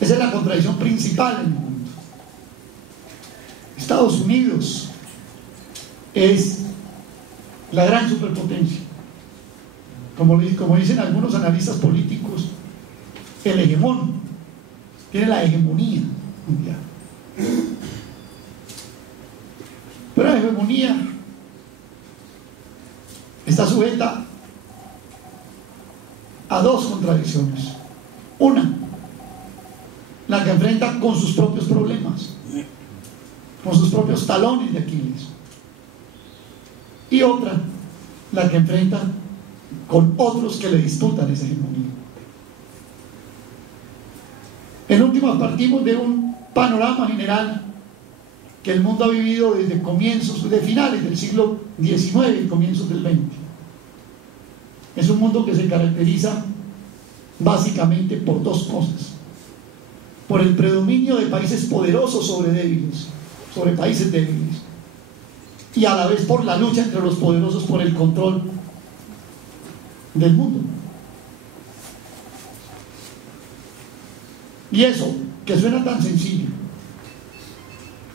Esa es la contradicción principal en el mundo. Estados Unidos es la gran superpotencia. Como dicen algunos analistas políticos, el hegemón tiene la hegemonía mundial. Pero la hegemonía está sujeta a dos contradicciones. Una, la que enfrenta con sus propios problemas, con sus propios talones de Aquiles. Y otra, la que enfrenta con otros que le disputan esa hegemonía. En última, partimos de un panorama general que el mundo ha vivido desde comienzos, de finales del siglo XIX y comienzos del XX. Es un mundo que se caracteriza básicamente por dos cosas: por el predominio de países poderosos sobre débiles, sobre países débiles, y a la vez por la lucha entre los poderosos por el control del mundo. Y eso, que suena tan sencillo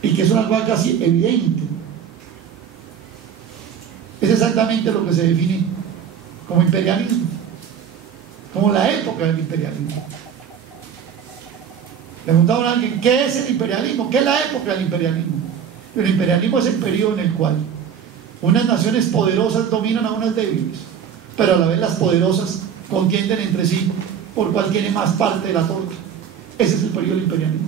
y que es una cosa casi evidente, es exactamente lo que se define como imperialismo, como la época del imperialismo. Le preguntaban a alguien: ¿qué es el imperialismo? ¿Qué es la época del imperialismo? El imperialismo es el periodo en el cual unas naciones poderosas dominan a unas débiles, pero a la vez las poderosas contienden entre sí por cuál tiene más parte de la torta. Ese es el periodo del imperialismo.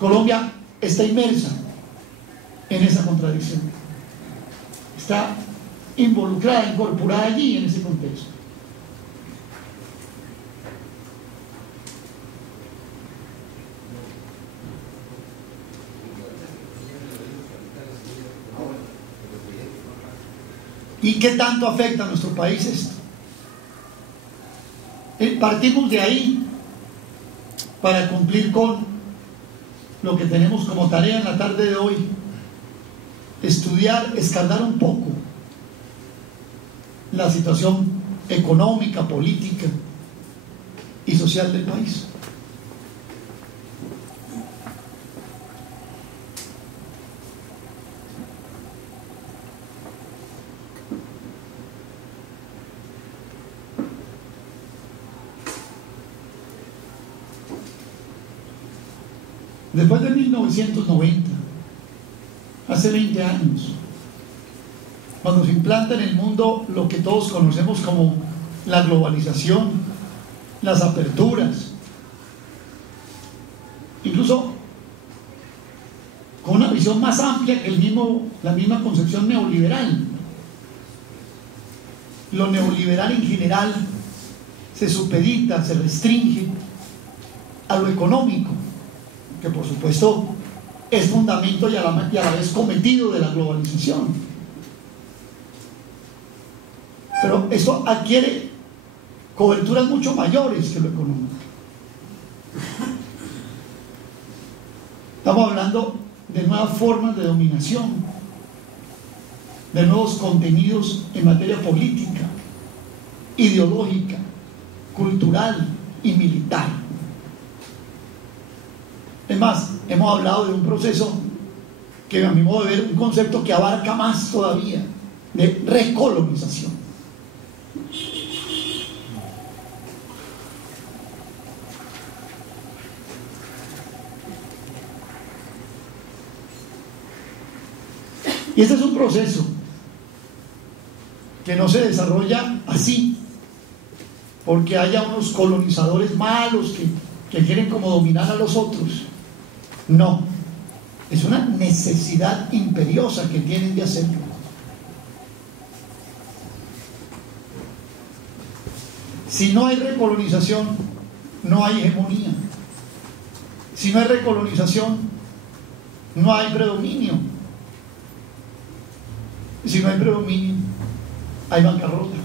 Colombia está inmersa en esa contradicción, está involucrada, incorporada allí en ese contexto. ¿Y qué tanto afecta a nuestro país esto? Partimos de ahí para cumplir con lo que tenemos como tarea en la tarde de hoy: estudiar, escaldar un poco la situación económica, política y social del país. Después de 1990, hace 20 años, cuando se implanta en el mundo lo que todos conocemos como la globalización, las aperturas, incluso con una visión más amplia que la misma concepción neoliberal. Lo neoliberal en general se supedita, se restringe a lo económico, que por supuesto es fundamento y a la vez cometido de la globalización. Pero esto adquiere coberturas mucho mayores que lo económico. Estamos hablando de nuevas formas de dominación, de nuevos contenidos en materia política, ideológica, cultural y militar. Es más, hemos hablado de un proceso que, a mi modo de ver, un concepto que abarca más todavía, de recolonización. Y este es un proceso que no se desarrolla así porque haya unos colonizadores malos que quieren como dominar a los otros. No, es una necesidad imperiosa que tienen de hacerlo. Si no hay recolonización, no hay hegemonía. Si no hay recolonización, no hay predominio. Si no hay predominio, hay bancarrota.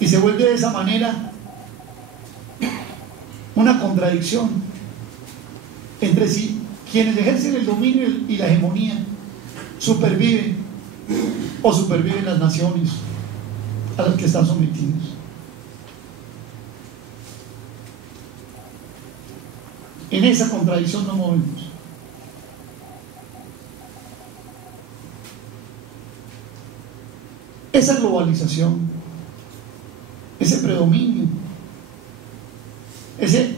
Y se vuelve de esa manera una contradicción entre sí. Quienes ejercen el dominio y la hegemonía superviven o superviven las naciones a las que están sometidos. En esa contradicción nos movemos. Esa globalización, ese predominio, ese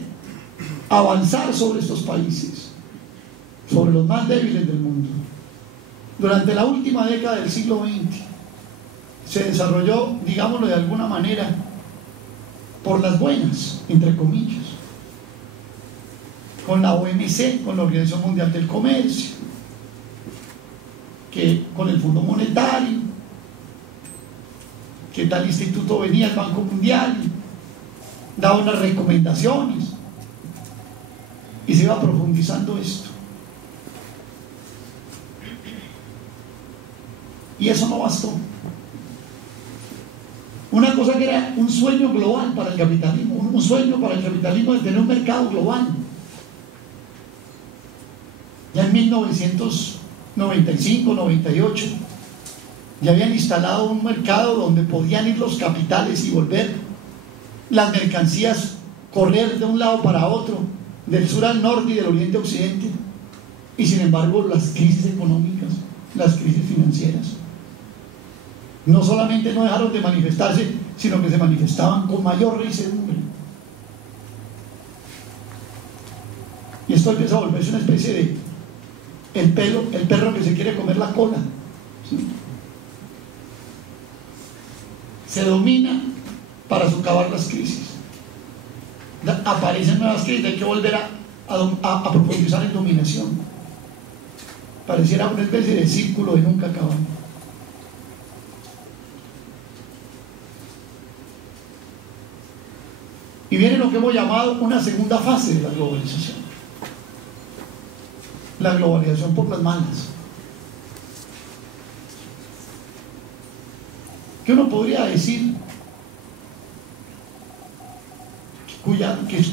avanzar sobre estos países, sobre los más débiles del mundo, durante la última década del siglo XX, se desarrolló, digámoslo de alguna manera, por las buenas, entre comillas, con la OMC, con la Organización Mundial del Comercio, que con el Fondo Monetario, que tal instituto venía, el Banco Mundial, y daba unas recomendaciones, y se iba profundizando esto. Y eso no bastó. Una cosa que era un sueño global para el capitalismo, un sueño para el capitalismo de tener un mercado global. Ya en 1995, 98, ya habían instalado un mercado donde podían ir los capitales y volver las mercancías, correr de un lado para otro, del sur al norte y del oriente a occidente. Y sin embargo, las crisis económicas, las crisis financieras, no solamente no dejaron de manifestarse, sino que se manifestaban con mayor resedumbre. Y esto empieza a volverse una especie de el perro que se quiere comer la cola, ¿sí? Se domina para socavar las crisis. Aparecen nuevas crisis, hay que volver a profundizar en dominación. Pareciera una especie de círculo de nunca acabar. Y viene lo que hemos llamado una segunda fase de la globalización. La globalización por las malas. Que uno podría decir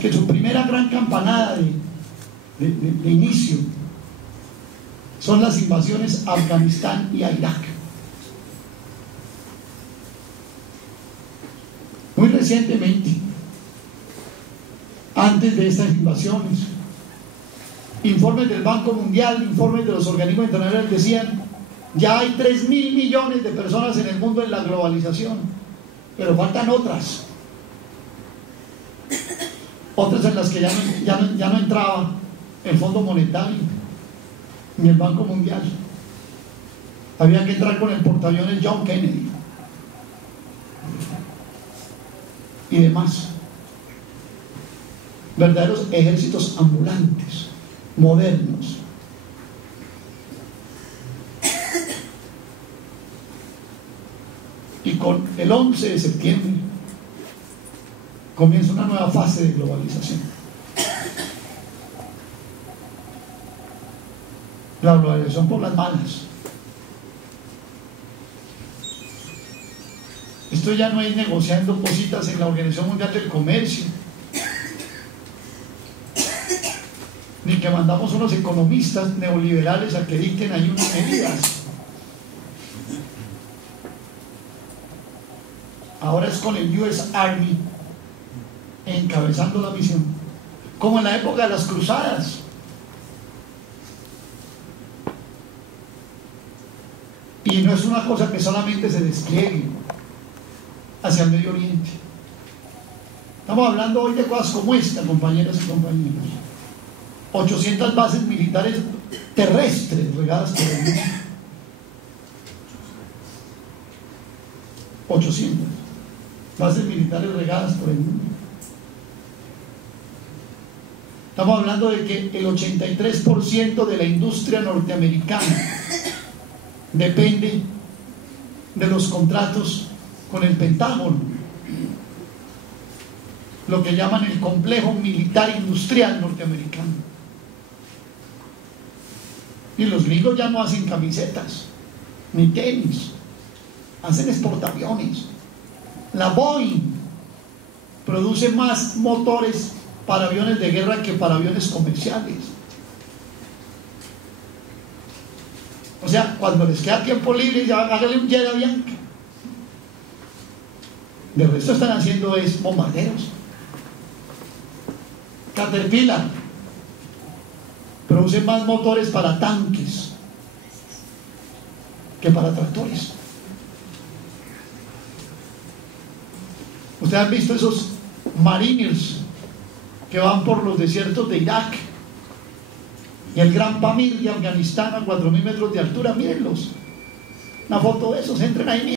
que su primera gran campanada de inicio son las invasiones a Afganistán y a Irak. Muy recientemente, antes de estas invasiones, informes del Banco Mundial, informes de los organismos internacionales decían: ya hay 3.000 millones de personas en el mundo en la globalización, pero faltan otras en las que ya no entraba el Fondo Monetario ni el Banco Mundial. Había que entrar con el portaaviones John Kennedy y demás. Verdaderos ejércitos ambulantes, modernos. Y con el 11 de septiembre comienza una nueva fase de globalización. La globalización por las malas. Esto ya no es negociando cositas en la Organización Mundial del Comercio, ni que mandamos unos economistas neoliberales a que dicten ahí unas medidas. Ahora es con el US Army encabezando la misión, como en la época de las cruzadas. Y no es una cosa que solamente se despliegue hacia el Medio Oriente. Estamos hablando hoy de cosas como esta, compañeras y compañeros. 800 bases militares terrestres regadas por el mundo. 800 bases militares regadas por el mundo. Estamos hablando de que el 83% de la industria norteamericana depende de los contratos con el Pentágono, lo que llaman el complejo militar industrial norteamericano. Y los gringos ya no hacen camisetas ni tenis, hacen exportaviones. La Boeing produce más motores para aviones de guerra que para aviones comerciales. O sea, cuando les queda tiempo libre, ya háganle un jet Avianca. De resto están haciendo es bombarderos. Caterpillar producen más motores para tanques que para tractores. Ustedes han visto esos mariners que van por los desiertos de Irak y el Gran Pamir de Afganistán a 4.000 metros de altura. Mírenlos, una foto de esos, entren ahí.